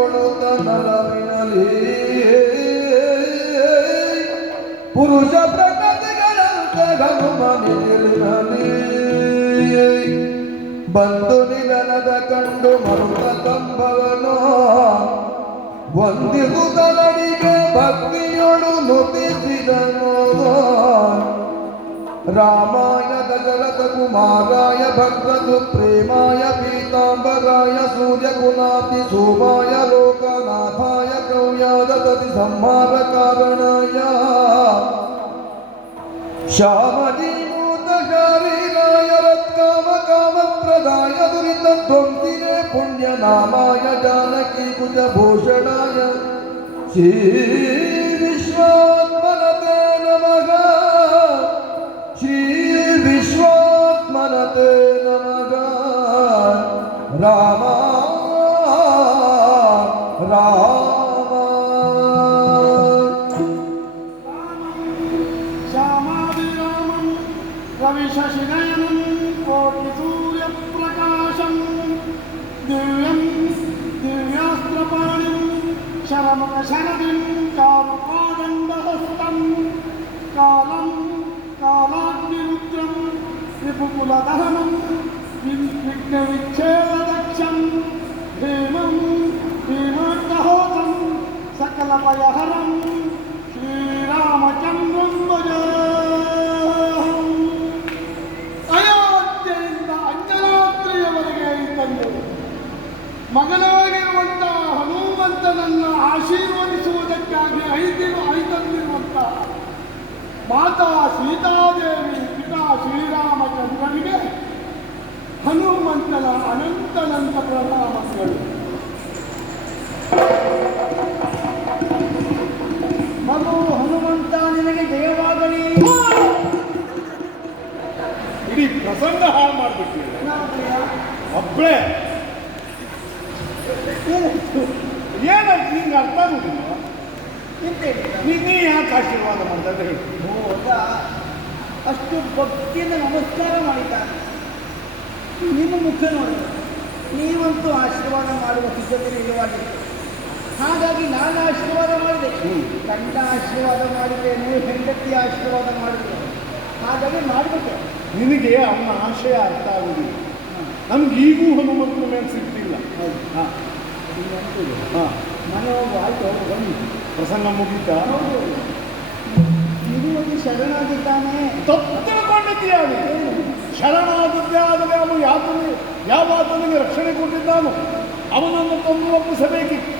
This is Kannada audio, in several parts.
ಕೊಡುತ್ತ ನರವಿನಲಿ ಪುರುಷ ಪ್ರಕೃತಿಗಳಂತೆ ಗಮನಿರಲಿ ಬಂದು ನಿಧನದ ಕಂಡು ಮರುತ ಕಂಬವನು ವಂದಿಸುತ್ತಲಡಿಗೆ ಭಕ್ತಿಯೊಳು ನುತಿಸಿದನು ರಾಮಾಯ ದಶರಥ ಕುಮಾರಾಯ ಭಕ್ತದು ಪ್ರೇಮಾಯ ಪೀತಾಂಬರಾಯ ಸೂರ್ಯಕುಲಾಬ್ಧಿ ಸೋಮಾಯ ಲೋಕನಾಥಾಯ ಕೌಯಾದ ಸತಿ ಸಂಹಾರ ಕಾರಣಾಯ ಶ್ಯಾಮಜೀಮೂತ ಶಾರೀರಾಯ ರತ್ಕಾಮ ಕಾಮ ಪ್ರದಾಯ ದುರಿತ ಧ್ವಂಸಿನೇ ಪುಣ್ಯ ನಾಮಾಯ ಜಾನಕಿ ಕುಜ ಭೂಷಣಾಯ ಶ್ರೀ ವಿಶ್ವಾತ್ಮನತೆ ನಮಃ ಶ್ರೀ ವಿಶ್ವಾತ್ಮನತೆ ನಮಃ ರಾಮ ರಾಮ ಶ್ಯಾಮಾಭಿರಾಮಂ ರವಿಶಶಿನಯನಂ ಕೋಟಿ ಸೂರ್ಯ ಪ್ರಕಾಶಂ ದಿವ್ಯಂ ದಿವ್ಯಾಸ್ತ್ರಪಾಣಿಂ ಶರಮುಖ ಶರದಿಂ ಚಾರುಪಾದಂಡಹಸ್తం ಕಾಲಂ ಕಾಲಾಗ್ನಿರುದ್ರಂ ರಿಪುಕುಲದಹನಂ ವಿಘ್ನವಿಚ್ಛೇದದಕ್ಷಂ ಭೀಮಂ ಭೀಮಾರ್ಕಹೋತಂ ಸಕಲಭಯಹರಂ ಶ್ರೀರಾಮಚಂದ್ರಂ ಭಜೇಹಂ. ಅಯೋಧ್ಯೆಯಿಂದ ಅಂಜನಾದ್ರಿಯವರೆಗೆ ತಂದು ಮಗನಾಗಿರುವಂತಹ ಹನುಮಂತನನ್ನು ಆಶೀರ್ವದಿಸುವುದಕ್ಕಾಗಿ ಐತಂದಿರುವಂಥ ಮಾತಾ ಸೀತಾದೇವಿ ಪಿತಾ ಶ್ರೀರಾಮಚಂದ್ರನಿಗೆ ಹನುಮಂತನ ಅನಂತನಂತ ಪ್ರಣಾಮಗಳು. ಮಗು ಹನುಮಂತ ನಿನಗೆ ಜಯವಾಗಲಿ. ಇಡೀ ಪ್ರಸಂಗ ಹಾಳು ಮಾಡಿಬಿಟ್ಟಿಲ್ಲ ಒಬ್ಬಳೇ. ಏನಾಯ್ತು ನಿಂಗೆ ಅರ್ಥ ಆಗುದಿಲ್ಲ? ನೀ ಯಾಕೆ ಆಶೀರ್ವಾದ ಮಾಡ್ತಾ ಹೇಳಿ? ಹೌದಾ, ಅಷ್ಟು ಭಕ್ತಿಯಿಂದ ನಮಸ್ಕಾರ ಮಾಡಿದ್ದಾನೆ. ನಿಮ್ಮ ಮುಖ ನೋಡಿ, ನೀವಂತೂ ಆಶೀರ್ವಾದ ಮಾಡುವ ಸಿದ್ಧತೆ ನಿಜವಾಗಿತ್ತು. ಹಾಗಾಗಿ ನಾನು ಆಶೀರ್ವಾದ ಮಾಡಿದೆ, ಗಂಡ ಆಶೀರ್ವಾದ ಮಾಡಿದ್ದೇನೆ, ಹೆಂಡತಿ ಆಶೀರ್ವಾದ ಮಾಡಿದ್ದೇನೆ. ಹಾಗಾಗಿ ಮಾಡಬೇಕು. ನಿನಗೆ ಅವನ ಆಶಯ ಅರ್ಥ ಆಗುವುದಿಲ್ಲ. ನಮ್ಗೆ ಈಗೂ ಹನುಮಂತನ ಮೇಲೆ ಸಿಗ್ತಿಲ್ಲ. ಹಾಂ ಹಾಂ ಮನೆ ಹೋಗು, ಆಯ್ತು ಹೋಗು, ಬನ್ನಿ. ಪ್ರಸಂಗ ಮುಗೀತಾ? ಇದು ಒಂದು ಶರಣಾಗಿದ್ದಾನೆ. ತಪ್ಪು ತಿಳ್ಕೊಂಡಿದ್ದೀಯಾನು. ಶರಣಾದದ್ದೇ ಆದರೆ ಅವನು ಯಾವ ಆತನಿಗೆ ರಕ್ಷಣೆ ಕೊಟ್ಟಿದ್ದಾನೋ ಅವನನ್ನು ತಂದು ಒಪ್ಪಿಸಬೇಕಿತ್ತು.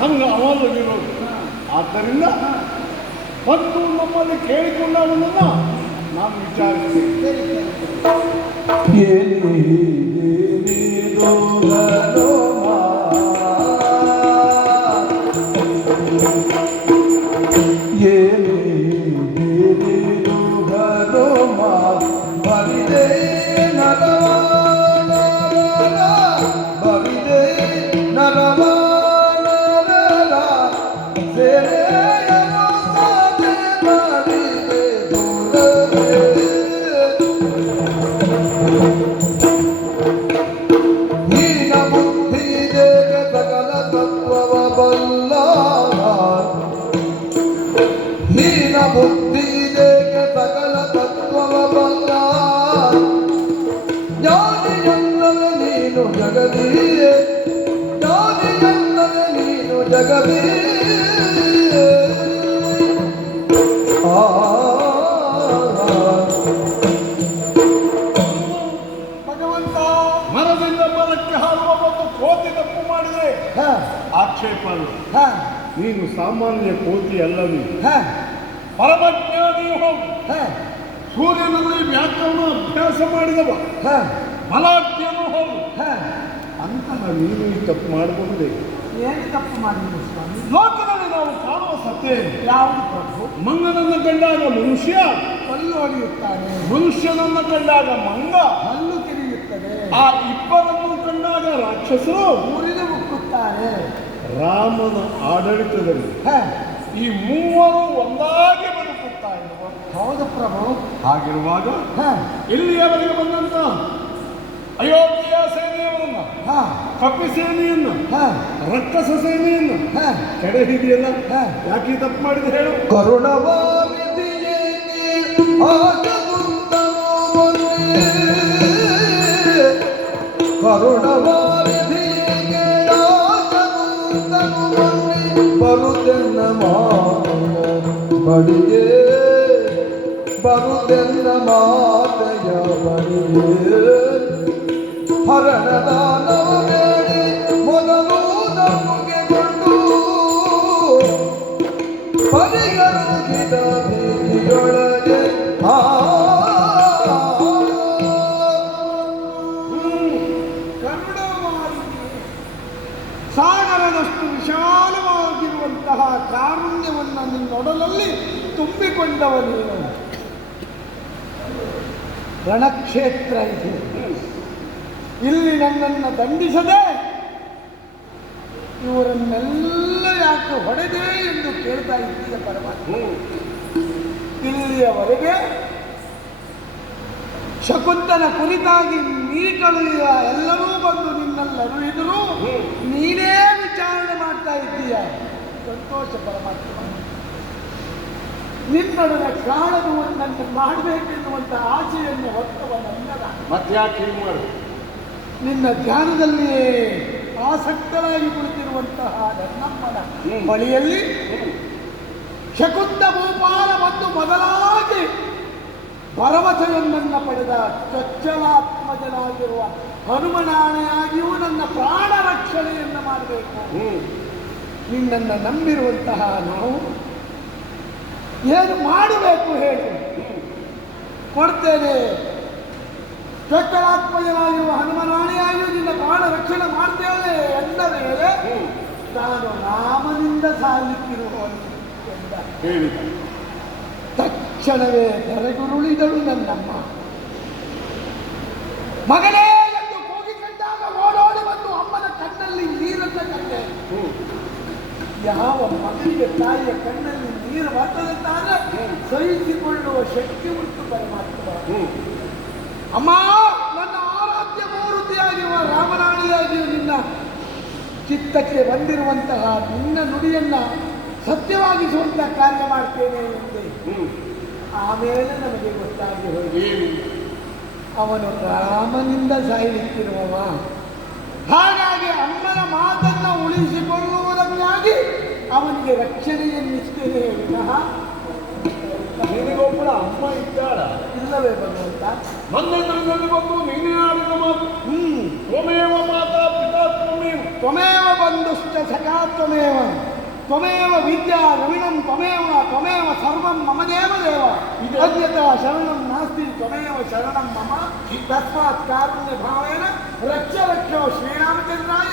ನಮ್ಗೆ ಅವನಲ್ಲಿರೋದು. ಆದ್ದರಿಂದ ಬಂದು ನಮ್ಮಲ್ಲಿ ಕೇಳಿಕೊಂಡ ಅವನನ್ನು ನಾವು ವಿಚಾರಿಸ್ತೇವೆ. ಬುದ್ಧಿ ದೇಗೆ ಸಕಲ ತತ್ವವ ಬಲ್ಲ ಜ್ಞಾನಿಯಲ್ಲದ ನೀನು ಜಗದೀಯೇ, ಜ್ಞಾನಿಯಲ್ಲದ ನೀನು ಜಗದೀಯೇ. ಭಗವಂತ ಮರದಿಂದ ಮರಕ್ಕೆ ಹಾರುವ ಒಂದು ಕೋತಿ ತಪ್ಪು ಮಾಡಿದರೆ ಆಕ್ಷೇಪ ಅಲ್ಲ. ನೀನು ಸಾಮಾನ್ಯ ಕೋತಿ ಅಲ್ಲ. ನೀನು ಪರಮಜ್ಞಾನಿಯು ಹೋಗು. ಸೂರ್ಯನಲ್ಲಿ ವ್ಯಾಕರಣ ಅಭ್ಯಾಸ ಮಾಡಿದವ ಬಲಾಢ್ಯನು ಹೋಗು. ಅಂತಹ ನೀನು ಈ ತಪ್ಪು ಮಾಡಬಹುದೇ? ಏನು ತಪ್ಪು ಮಾಡಿದ್ರು ಸ್ವಾಮಿ? ಲೋಕದಲ್ಲಿ ನಾವು ಕಾಣುವ ಸತ್ಯ ಯಾವುದು ಪ್ರಭು? ಮಂಗನನ್ನು ಕಂಡಾಗ ಮನುಷ್ಯ ಕಲ್ಲು ಹೊಡೆಯುತ್ತಾನೆ, ಮನುಷ್ಯನನ್ನು ಕಂಡಾಗ ಮಂಗ ಹಲ್ಲು ತಿರುಗುತ್ತದೆ, ಆ ಇಬ್ಬರನ್ನು ಕಂಡಾಗ ರಾಕ್ಷಸರು ಮುರಿದು ಮುಕ್ಕುತ್ತಾರೆ. ರಾಮನ ಆಡಳಿತದಲ್ಲಿ ಈ ಮೂವರು ಒಂದಾಗಿ ಬದುಕುತ್ತಾ ಇರುವ. ಹೌದು ಪ್ರಭು. ಹಾಗಿರುವಾಗ ಇಲ್ಲಿಯವರೆಗೆ ಬಂದಂತ ಅಯೋಧ್ಯೆಯ ಸೇನೆಯವರನ್ನ ಕಪಿ ಸೇನೆಯನ್ನು ಹಾ ರಕ್ಕಸ ಸೇನೆಯನ್ನು ಹಾ ಕೆಡೆ ಹಿಡಿಯಲ್ಲ ಹಾ ಯಾಕೆ ಈ ತಪ್ಪು ಮಾಡಿದ್ರೆ ಹೇಳು ಕರುಣವಾರಿದಿಯೇ ಆಗದುಂದನು ಕರುಣವಾರಿದಿಯೇ ಆಗದುಂದನು ಬರುತ್ತೆನ್ನ ಮಾತೆಯ ಬಡಿಗೆ ಬರುತ್ತೆನ್ನ ಮಾತೆಯ ಬಡಿಗೆ ಹರಣದಾನವ ಬೇಡಿ ಮೊದಲು ನಮಗೆ ಕೊಂಡು ಪರಿಗರುಗಿದ ಬೀದಿಯೊಳಗೆ ಸಾಗರದಷ್ಟು ವಿಶಾಲವಾಗಿರುವಂತಹ ಕಾರುಣ್ಯವನ್ನು ನಿನ್ನೊಡಲಲ್ಲಿ ತುಂಬಿಕೊಂಡವ ನೀನು. ರಣಕ್ಷೇತ್ರ ಇದು. ಇಲ್ಲಿ ನನ್ನನ್ನು ದಂಡಿಸದೆ ಇವರನ್ನೆಲ್ಲ ಯಾಕೆ ಹೊಡೆದೆ ಎಂದು ಕೇಳ್ತಾ ಇದ್ದೀಯ ಪರಮಾತ್ಮ. ಇಲ್ಲಿಯವರೆಗೆ ಶಕುಂತನ ಕುರಿತಾಗಿ ನೀಗಳು ಎಲ್ಲರೂ ಬಂದು ನಿನ್ನಲ್ಲರಿದರೂ ನೀನೇ ವಿಚಾರಣೆ ಮಾಡ್ತಾ ಇದ್ದೀಯ. ಸಂತೋಷ ಪರಮಾತ್ಮ. ನಿನ್ನೊಡನೆ ಕಾಣದುವನ್ನನ್ನು ಮಾಡಬೇಕೆನ್ನುವಂಥ ಆಸೆಯನ್ನು ಹೊತ್ತವನಲ್ಲದ ಮತ್ತೆ ಯಾಕೆ ಹೀಗೆ ಮಾಡು ನಿನ್ನ ಧ್ಯಾನದಲ್ಲಿಯೇ ಆಸಕ್ತರಾಗಿ ಕುಳಿತಿರುವಂತಹ ನನ್ನಮ್ಮನ ಬಳಿಯಲ್ಲಿ ಶಕುಂತ ಭೂಪಾಲ ಬಂದು ಮೊದಲಾಗಿ ಭರವಸೆಯೊಂದನ್ನು ಪಡೆದ ಚೊಚ್ಚಲಾತ್ಮಜನಾಗಿರುವ ಹನುಮನಾಣೆಯಾಗಿಯೂ ನನ್ನ ಪ್ರಾಣ ರಕ್ಷಣೆಯನ್ನು ಮಾಡಬೇಕು. ನಿನ್ನನ್ನು ನಂಬಿರುವಂತಹ ನಾವು ಏನು ಮಾಡಬೇಕು ಹೇಳು, ಕೊಡ್ತೇನೆ. ಚೊಚ್ಚಲಾತ್ಮಜನಾಗಿರುವ ಹನುಮನಾಣೆಯಾಗಿಯೂ ನಿನ್ನ ಪ್ರಾಣ ರಕ್ಷಣೆ ಮಾಡ್ತೇವೆ ಎಂದ ಮೇಲೆ ನಾನು ರಾಮನಿಂದ ಸಾಯಲಿಕ್ಕಿರುವವನು ಎಂದ. ತಕ್ಷಣವೇ ತೆರೆಗುರುಳಿದಳು ನನ್ನಮ್ಮ. ಮಗನೇ ಎಂದು ಕೂಗಿಕೊಂಡಾಗ ಓಡೋಡಿ ಬಂದು ಅಮ್ಮನ ಕಣ್ಣಲ್ಲಿ ನೀರನ್ನ ಕಂಡೆ. ಯಾವ ಮಗನಿಗೆ ತಾಯಿಯ ಕಣ್ಣಲ್ಲಿ ನೀರು ಬರ್ತದೆ ತಾನೆ ಸಹಿಸಿಕೊಳ್ಳುವ ಶಕ್ತಿ ಉಂಟು ಪರಮಾತ್ಮ. ಅಮ್ಮ, ನನ್ನ ಆರಾಧ್ಯ ಮೂರ್ತಿಯಾಗಿರುವ ರಾಮನಾಣಿಯಾಗಿಯೂ ನಿನ್ನ ಚಿತ್ತಕ್ಕೆ ಬಂದಿರುವಂತಹ ನಿನ್ನ ನುಡಿಯನ್ನ ಸತ್ಯವಾಗಿಸುವಂತಹ ಕಾರ್ಯ ಮಾಡ್ತೇನೆ ಎಂದೆ. ಆಮೇಲೆ ನಮಗೆ ಗೊತ್ತಾಗಿ ಹೋಗಿ ಅವನು ರಾಮನಿಂದ ಸಾಯಲಿಕ್ಕಿರುವವ. ಹಾಗಾಗಿ ಅಮ್ಮನ ಮಾತನ್ನ ಉಳಿಸಿಕೊಳ್ಳುವುದಕ್ಕಾಗಿ ಅವನಿಗೆ ರಕ್ಷಣೆಯನ್ನಿಸ್ತೇನೆ ವಿನಃ ನಿನಗೊಬ್ಬಳ ಅಮ್ಮ ಇದ್ದಾಳ ಇಲ್ಲವೇ ಬರುವಂತ ನನ್ನೆದುರಿನಲ್ಲಿ ಬಂದು ನೀನೇ ಆಡಿದ ಮಾತು ತ್ವಮೇವ ಮಾತಾ ಪಿತಾ ತ್ವಮೇವ ತ್ವಮೇವ ಬಂಧುಶ್ಚ ಸಖಾ ತ್ವಮೇವ ತ್ವಮೇವ ವಿದ್ಯಾ ರವಿಣಂ ತ್ವಮೇವ ಸರ್ವಂ ಮಮ ದೇವ ದೇವ ಅದ್ಯತಾ ಶರಣಂ ನಾಸ್ತಿ ತ್ವಮೇವ ಶರಣಂ ಮಮ ತಸ್ಮಾತ್ ಕಾರುಣ್ಯ ಭಾವೇನ ರಕ್ಷ ರಕ್ಷೋ ಶ್ರೀರಾಮಚಂದ್ರಾಯ.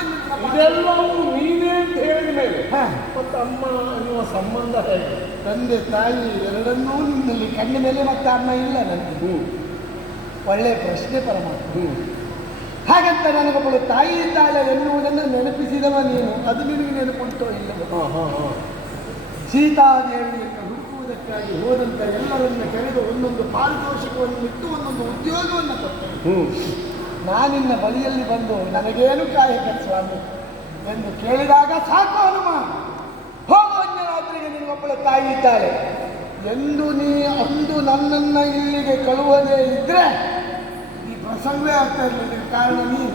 ಇದೆಲ್ಲವೂ ನೀನೇ ಅಂತ ಹೇಳಿದ ಮೇಲೆ ಮತ್ತು ಅಮ್ಮ ಅನ್ನುವ ಸಂಬಂಧ ಹೇಗೆ? ತಂದೆ ತಾಯಿ ಎರಡನ್ನೂ ನಿನ್ನಲ್ಲಿ ಕಣ್ಣ ಮೇಲೆ ಮತ್ತೆ ಅಮ್ಮ ಇಲ್ಲ ನನಗೆ. ಒಳ್ಳೆಯ ಪ್ರಶ್ನೆ ಪರಮಾತ್ಮ. ಹಾಗಂತ ನನಗೊಬ್ಬಳು ತಾಯಿ ಇದ್ದಾಳೆ ಎನ್ನುವುದನ್ನು ನೆನಪಿಸಿದವ ನೀನು. ಅದು ನಿನಗೆ ನೆನಪುಂಟೋ ಇಲ್ಲವೋ? ಸೀತಾದೇವಿಯನ್ನು ಹುಡುಕುವುದಕ್ಕಾಗಿ ಹೋದಂತ ಎಲ್ಲರನ್ನ ಕರೆದು ಒಂದೊಂದು ಪಾರಿತೋಷಕವನ್ನು ಇಟ್ಟು ಒಂದೊಂದು ಉದ್ಯೋಗವನ್ನು ಕೊಟ್ಟರು. ನಾನಿನ್ನ ಬಳಿಯಲ್ಲಿ ಬಂದು ನನಗೇನು ಕಾಯಕ ಸ್ವಾಮಿ ಎಂದು ಕೇಳಿದಾಗ ಸಾಕು ಹನುಮ, ಹೋಗುವ ರಾತ್ರಿಗೆ ನಿನಗೊಬ್ಬಳು ತಾಯಿ ಇದ್ದಾಳೆ ಎಂದು ನೀ ಅಂದು ನನ್ನನ್ನು ಇಲ್ಲಿಗೆ ಕಳುವದೇ ಇದ್ರೆ ಈ ಪ್ರಸಂಗವೇ ಆಗ್ತಾ ಇರಲಿಲ್ಲ. ಕಾರಣ ನೀನು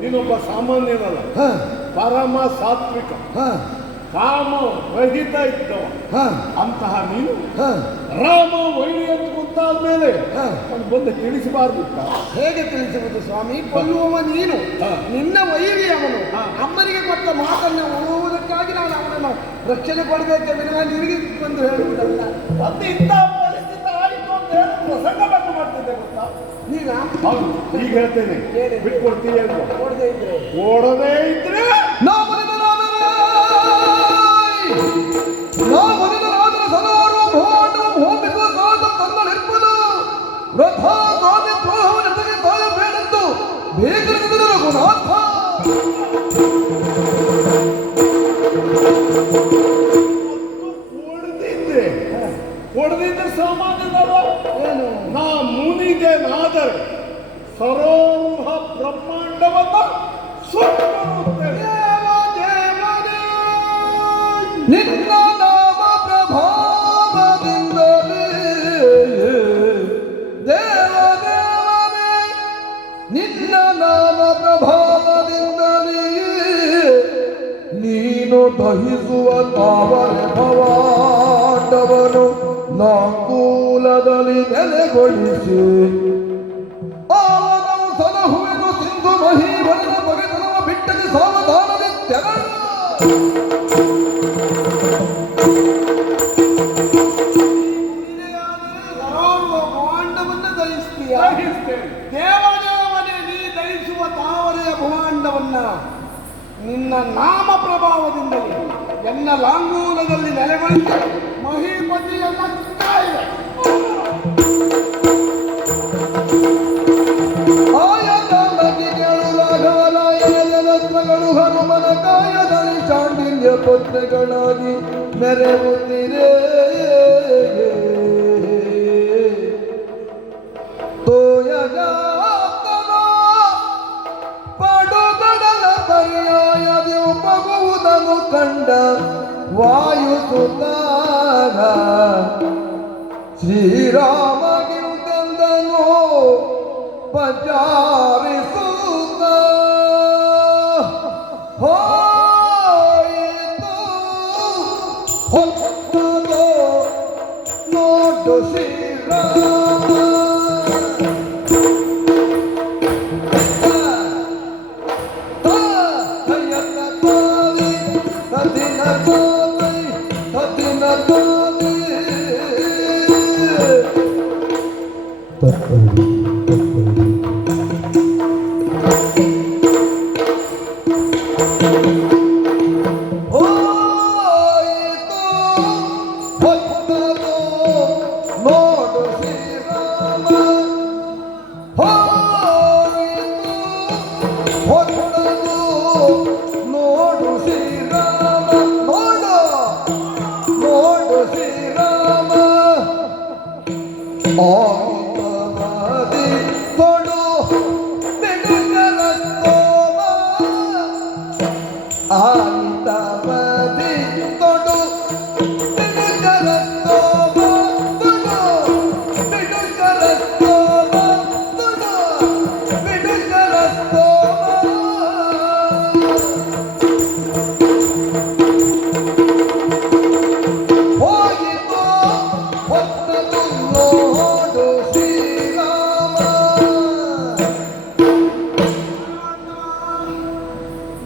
ನೀನೊಬ್ಬ ಸಾಮಾನ್ಯನಲ್ಲ, ಪರಮ ಸಾತ್ವಿಕ, ಕಾಮ ರಹಿತ ಇದ್ದವ. ಅಂತಹ ನೀನು ರಾಮ ವೈರಿ ಅಂತ ಗೊತ್ತಾದ ಮೇಲೆ ಅವನು ಬಂದು ತಿಳಿಸಬಾರ್ದು. ಹೇಗೆ ತಿಳಿಸುವುದು ಸ್ವಾಮಿ? ಕೊಲ್ಲುವವ ನೀನು, ನಿನ್ನ ವೈರಿ ಅವನು. ಅಮ್ಮನಿಗೆ ಕೊಟ್ಟ ಮಾತನ್ನು ಉಳುವುದಕ್ಕಾಗಿ ನಾನು ಅವನನ್ನು ರಕ್ಷಣೆ ಕೊಡಬೇಕೆ ವಿನಃ ನಿನಗೆ ಬಂದು ಹೇಳುವುದಲ್ಲ. ಮತ್ತೆ ಇಂತಹ ಪರಿಸ್ಥಿತಿ ಆಯಿತು ಅಂತ ಹೇಳಿ ಪ್ರಸಂಗ ಬಂದು ಮಾಡ್ತಿದ್ದೆ ಗೊತ್ತಾ ನೀನ? ಹೌದು, ಈಗ ಹೇಳ್ತೇನೆ, ಬಿಟ್ಕೊಡ್ತೀಯ ಅಲ್ವಾ? ಓಡದೇ ಇದ್ರೆ ಸದಾ ಭೋಮಿಸುವ ತನ್ನಲ್ಲಿರ್ಪದು ವೃಥಾ ದ್ರೋಹವನ್ನು ತೆಗೆ ತಾಳಬೇಡಂತು ಬೇಗನೆ ರಘುನಾಥ. ಹೊಡೆದಿದ್ದೆ ಸಾಮಾನ್ಯದವ ಏನು ನಾ ಮುನಿದೇನಾದರೆ ಸರೋಹ ಬ್ರಹ್ಮಾಂಡವನ್ನ ಸುತ್ತುತ್ತೇನೆ. ನಿನ್ನ ನಾಮ ಪ್ರಭಾವದಿಂದಲೇ ದೇವದೇವನೇ, ನಿನ್ನ ನಾಮ ಪ್ರಭಾವದಿಂದಲೇ ನೀನು ದಹಿಸುವ ತಾವರೆ ಭವಾಂಡವನು ನಾಂಕೂಲದಲ್ಲಿ ನೆಲೆಗೊಳಿಸಿ ಆವನು ಸಲಹುವೆನು ಸಿಂಧು ಮಹೀವರನ ಬಗೆತನವ ಬಿಟ್ಟಗೆ ಸಾವಧಾನದಿ ತೆರಳು. ಭವಾಂಡವನ್ನು ದಯಿಸ್ತೀಯ. ಗ್ರಹಿಸ್ತೇನೆ. ದೇವದೇವನೇ ನೀ ದಯಿಸುವ ತಾವರೆಯ ಭವಾಂಡವನ್ನ ನಿನ್ನ ನಾಮ ಪ್ರಭಾವದಿಂದಲೇ ಎನ್ನ ಲಾಂಗೂಲದಲ್ಲಿ ನೆಲೆಗೊಳಿಸಿ ಮಹೀಪತಿಯನ್ನ ಕಾಯುವೆ. ಆಯದ ನದಿಗಳು ರಾಘವನಾಯನ ರತ್ನಗಳು ಹನುಮನ ಕಾಯದಲ್ಲಿ ಚಾಂಡಿಲ್ಯ ಪತ್ರೆಗಳಾಗಿ ಮೆರೆಯುತ್ತಿರೇ. ತೋಯಗಾತನ ಪಡುಗಡಲ ಪರ್ಯಾಯದಿ ಉಪಗುವುದನ್ನು ಕಂಡ ವಾಯುಸುತಾಗ ಶ್ರೀರಾಮಗಿಂದನು ಪಚಾರಿಸುತ್ತ ಹೋಯಿತು ಹೊತ್ತದೋ ನೋಡು ಶ್ರೀರಾಮ. ನೋಡು ಶ್ರೀರಾಮ ನೋಡು ಶ್ರೀರಾಮ ನೋಡು ಶ್ರೀರಾಮ ಆಮಿತವಾದಿ ಕೊಡು ಬಿಡುಗರ ಸ್ತೋಮ. ಆಮಿತವಾದಿ ಕೊಡು ಬಿಡುಗರ ಸ್ತೋಮ. ಬಿಡುಗರ ಸ್ತೋಮ ಬಿಡುಗರ ಸ್ತೋಮ. ಹೋಗಿತು ಹೊತ್ತದು ನೋಡು ಶ್ರೀರಾಮ.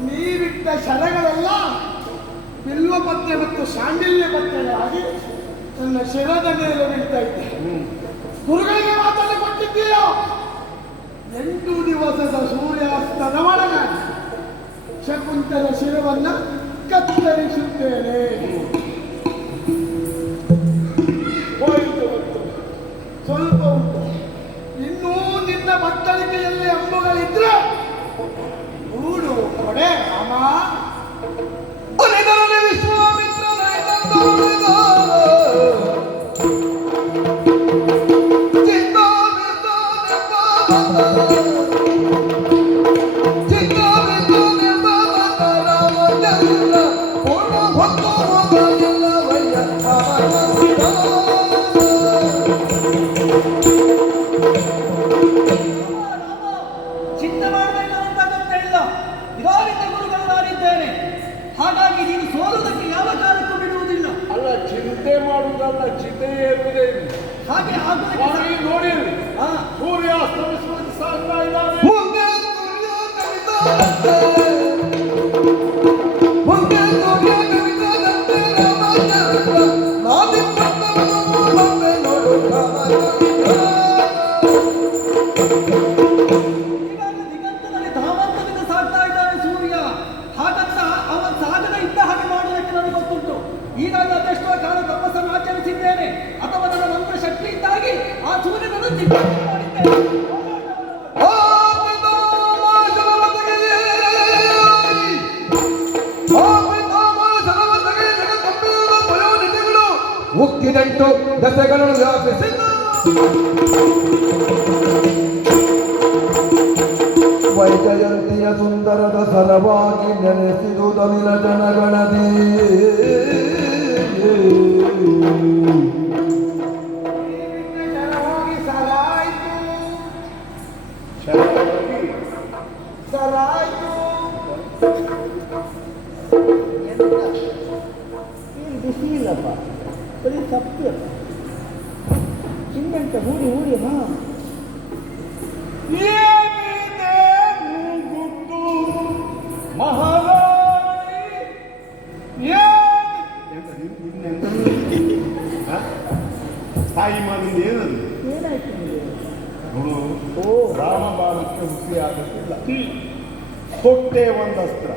ನೀರಿಟ್ಟ ಶರಗಳೆಲ್ಲ ಬಿಲ್ವ ಪತ್ರೆ ಮತ್ತು ಶಾಂಡಿಲ್ಯ ಪತ್ರೆಗಳಾಗಿ ನನ್ನ ಶಿರದ ಮೇಲೆ ಬೀಳ್ತಾ ಇದ್ದೆ. ಗುರುಗಳಿಗೆ ಮಾತನ್ನು ಕೊಟ್ಟಿದ್ದೀಯ. 8 ದಿವಸದ ಸೂರ್ಯಾಸ್ತದ ಒಳಗಾಗಿ ಶಕುಂತಲ ಶಿರವನ್ನ ಕತ್ತರಿಸುತ್ತೇನೆ. ಹೋಯಿತು ಹೊತ್ತು. ಸ್ವಲ್ಪ ಉಂಟು. ಇನ್ನೂ ನಿನ್ನ ಬತ್ತಳಿಕೆಯಲ್ಲಿ ಅಂಬುಗಳಿದ್ರೆ ಗೂಡು ಕೊಡೆ ರಾಮ. ಉಳಿದರಲ್ಲಿ ವಿಶ್ವಾಮಿತ್ರನೈದಂದು ಉಳಿದ ಚಿಂತೆ ಮಾಡಬೇಕು ಅಂತ ಗೊತ್ತೇ ಇಲ್ಲ. ಇದಾರಿಂದ ಗುರುಗಳು ನಾನಿದ್ದೇನೆ. ಹಾಗಾಗಿ ನೀನು ಸೋಲುವುದಕ್ಕೆ ಯಾವ ಕಾಲಕ್ಕೂ ಬಿಡುವುದಿಲ್ಲ. ಅಲ್ಲ, ಚಿಂತೆ ಮಾಡುವುದಲ್ಲ, ಚಿಂತೆ ಇರುವುದೇ ಇಲ್ಲ. ಹಾಗೆ ಆಗುವುದಕ್ಕೆ ಮಾಡಿ ನೋಡಿ, ಹಾ, ಸೂರ್ಯ ಅಸ್ತಮಿಸುವುದಕ್ಕೆ ಸಾಗ್ತಾ ಇದ್ದಾನೆ. ಮುಂದೆ ಸೂರ್ಯ ಕವಿದಂತೆ ಮುಂದೆ ಸೂರ್ಯ ಕವಿದಂತೆ ರಾಮಚಂದ್ರ ನಾದಿಪ್ಪತ್ತವನು ಮುಂದೆ ನೋಡು ರಾಮಚಂದ್ರ. ಈಗಾಗ ದಿಗಂತದಲ್ಲಿ ಧಾವಂತದಿಂದ ಸಾಗ್ತಾ ಇದ್ದಾನೆ ಸೂರ್ಯ. ಹಾಗಂತ ಅವನು ಸಾಗದ ಇದ್ದ ಹಾಗೆ ಮಾಡುವುದಕ್ಕೆ ನನಗೆ ಗೊತ್ತುಂಟು. ಈಗಾಗ ಅದೆಷ್ಟೋ ಕಾಲ ತಪಸ್ಸನ್ನು ಆಚರಿಸಿದ್ದೇನೆ. ಅಥವಾ ನನ್ನ ಮಂತ್ರ ಶಕ್ತಿಯಿಂದಾಗಿ ಆ ಸೂರ್ಯನನ್ನು ದಿಗ್ಬಂಧನ ಮಾಡಿದ್ದೇನೆ. ಮುತ್ತಿದಂಟು ದಶೆಗಳನ್ನು ವ್ಯಾಪಿಸಿದ ವೈಜಯಂತಿಯ ಸುಂದರದ ಸಲವಾಗಿ ನೆನೆಸಿದುದನಿಲ ಜನಗಣದಿ ಹೋಗಿ ಸರಾಯ್ತು ಶರಣಾಗಿ ಸರಾಯ್ತು ಏನು ಬಿಸಿ ಇಲ್ಲಪ್ಪ ಬರೀ ಸಪ್ಪು ಹಿಂಗಂತ ಹೂಡಿ ಹೂಡಿ ಹಾ ಏನಿದೆ ಗುಟ್ಟು ಮಹಾರಾಣಿ ತಾಯಿ ಮಗಂದು ಏನದು ಏನಾಯ್ತು ನಿಮಗೆ ನೋಡು ಓ ರಾಮ ಬಾಣಕ್ಕೆ ಹುಸಿ ಆಗತ್ತಿಲ್ಲ ತೊಟ್ಟೆ ಒಂದಸ್ತ್ರ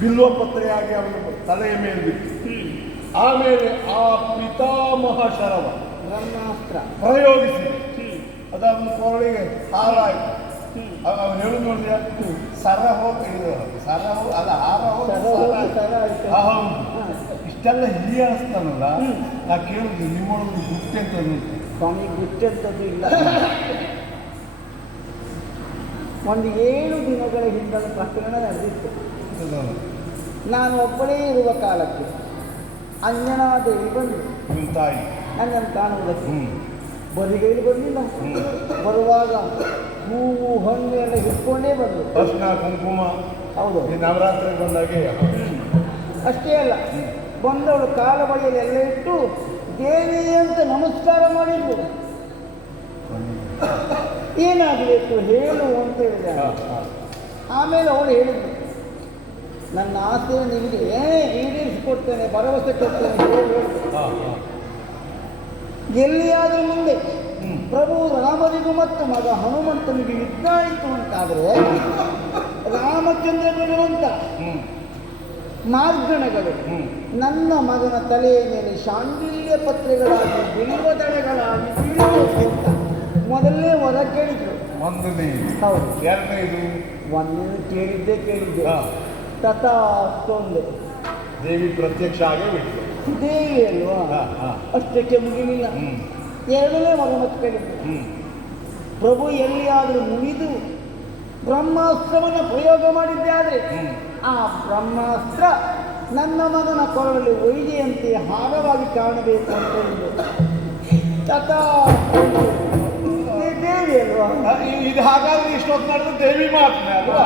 ಬಿಲ್ವ ಪತ್ರೆಯಾಗಿ ಅವನ ತಲೆಯ ಮೇಲೆ ಬಿತ್ತು ಆಮೇಲೆ ಆ ಪಿತಾಮಹ ಶರವ ಬ್ರಹ್ಮಾಸ್ತ್ರ ಪ್ರಯೋಗಿಸಿದೆ ಅದು ಅವನ ಕೊರಳಿಗೆ ಹಾರಾಯಿತು ಅವನು ಹೇಳುದು ನೋಡಿದ್ರೆ ಸರ ಹೋಗಿ ಸರ ಹೋಗಿ ಅಲ್ಲ ಹಾರ ಹೋಗಿ ಸರ ಹೋಗಿ ಸರ ಆಯ್ತು. ಹೌದು ಇಷ್ಟೆಲ್ಲ ಹೀಯಾಳಿಸ್ತಾನಲ್ಲ ನಾ ಕೇಳುದು ನಿಮ್ಮೊಳಗೆ ಗುಪ್ತೆ ಅಂತ ಉಂಟು. ಸ್ವಾಮಿ ಗುಚ್ಚಂಥದ್ದು ಇಲ್ಲ ಒಂದು 7 ದಿನಗಳ ಹಿಂದದ ಪ್ರಕರಣ ನಡೆದಿತ್ತು. ನಾನು ಒಬ್ಬಳೇ ಇರುವ ಕಾಲಕ್ಕೆ ಅಂಜನಾದೇವಿ ಬಂದು ನಿಮ್ಮ ತಾಯಿ ನನ್ನನ್ನು ಕಾಣುವುದಕ್ಕೆ ಹ್ಮ್ ಬರಿಗೈಲಿ ಬರಲಿಲ್ಲ. ಬರುವಾಗ ಹೂವು ಹಣ್ಣು ಎಲ್ಲ ಹಿಡ್ಕೊಂಡೇ ಬಂದು. ಅರ್ಶಿನ ಕುಂಕುಮ ಹೌದು ಈ ನವರಾತ್ರಿ ಬಂದಾಗೆ ಅಷ್ಟೇ ಅಲ್ಲ, ಬಂದವಳು ಕಾಲ ಬಳಿಯಲ್ಲಿ ಎಲ್ಲ ಇಟ್ಟು ದೇವಿ ಅಂತ ನಮಸ್ಕಾರ ಮಾಡಿದ್ರು. ಏನಾಗಬೇಕು ಹೇಳು ಅಂತ ಹೇಳಿದ. ಆಮೇಲೆ ಅವಳು ಹೇಳಿದ್ರು, ನನ್ನ ಆಸೆ ನಿಮಗೆ ಈಡೇರಿಸಿಕೊಡ್ತೇನೆ, ಭರವಸೆ ಕೊಡ್ತೇನೆ ಹೇಳು. ಎಲ್ಲಿಯಾದರೂ ಮುಂದೆ ಪ್ರಭು ರಾಮನಿಗೂ ಮತ್ತು ಮಗ ಹನುಮಂತನಿಗೆ ಯುದ್ಧ ಆಯಿತು ಅಂತಾದರೆ ರಾಮಚಂದ್ರ ಬಿಡುವಂತ ಮಾರ್ಗಣಗಳು ನನ್ನ ಮಗನ ತಲೆಯ ಮೇಲೆ ಶಾಂಡಿಲ್ಯ ಪತ್ರೆಗಳಾಗಿ ಬಿಲ್ವದಳೆಗಳಾಗಿ ಬೀಳಬೇಕು ಅಂತ ಮೊದಲನೇ ವರ ಕೇಳಿದ್ರು. ಒಂದನೇ ಹೌದು, ಎರಡನೇದು ಒಂದೇ ಕೇಳಿದ್ದೆ ಹಾ. ತಥಾಸ್ತು ಅಂದೆ. ದೇವಿ ಪ್ರತ್ಯಕ್ಷ ಆಗೇ ಬಿಟ್ಟು ದೇವಿ ಅಲ್ವಾ, ಅಷ್ಟಕ್ಕೆ ಮುಗಿಲಿಲ್ಲ. ಎರಡನೇ ವರ ಮತ್ತೆ ಕೇಳಿದ್ರು. ಪ್ರಭು ಎಲ್ಲಿಯಾದರೂ ಮುಗಿದು ಬ್ರಹ್ಮಾಸ್ತ್ರವನ್ನು ಪ್ರಯೋಗ ಮಾಡಿದ್ದೆ ಆದರೆ ಆ ಬ್ರಹ್ಮಾಸ್ತ್ರ ನನ್ನ ಮಗನ ಕೊರಳಲ್ಲಿ ಒಯ್ದೆಯಂತೆ ಹಾರವಾಗಿ ಕಾಣಬೇಕು ಅಂತ ಹೇಳಿದ್ರು. ತಥಾ ದೇವಿ ಅಲ್ವಾ. ಇದು ಹಾಗಾದ್ರೆ ಇಷ್ಟೊತ್ತು ಮಾಡಿದ್ರೆ ದೇವಿ ಮಾತನೇ ಅಲ್ವಾ?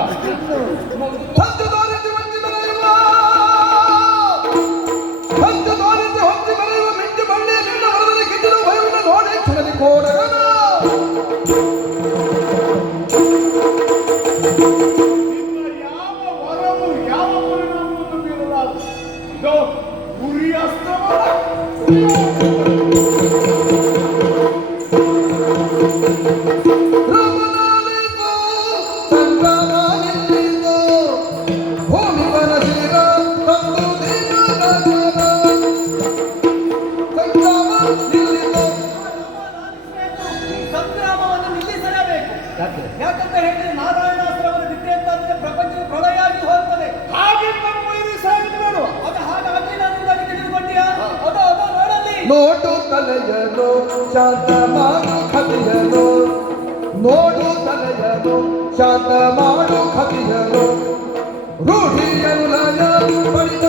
ಯಾವ ವರವು ಯಾವ ಪರಿಣಾಮವನ್ನು ಬೀರಲಾರದು. ಇದು ಗುರಿ ಅಸ್ತವಲ್ಲ. ಸಂಗ್ರಾಮವನ್ನು ನಿಲ್ಲಿಸಲೇಬೇಕು. ಯಾಕಂತ ಹೇಳಿದ್ರೆ ನಾರಾಯಣಾಸ್ತ್ರವನ್ನು ಬಿಟ್ಟೆ ಅಂತಂದ್ರೆ ಪ್ರಪಂಚದ ಪ್ರಳಯ ಆಗಿ ಹೋಗ್ತದೆ. ಹಾಗೆ ನಮ್ಮ ವೈರಿ ಸಾಗಿದ್ರು. ಅದು ಹಾಗಾಗಿ ನಾನು ತಿಳಿದುಕೊಂಡ್ಯಾ? ಅದು ನೋಡಲ್ಲಿ ನೋಡು ತಲೆಯನು ಶಾಂತ ಮಾಡು ಕಥೆಯನು, ನೋಡು ತಲೆಯನು ಶಾಂತ ಮಾಡು ಕಥೆಯನು, ರೂಢಿಯನ್ನು ಲಯ ಪಡಿದ